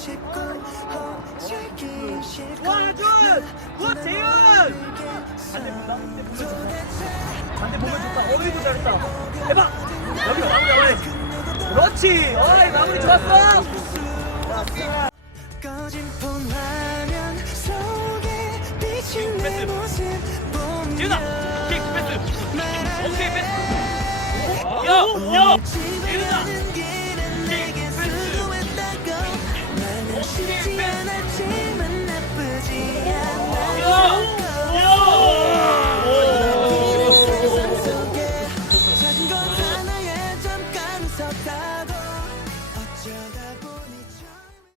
싶고 혼자 있기 싫고 와준! 굿 재윤! 반대 보면 좋다. 어이구 잘했다. 해봐. 여기 마무리 마무리. 그렇지. 어이 마무리 좋았어. 꺼진 폰 화면 속에 비친 내 모습 보면 킥 패스. 말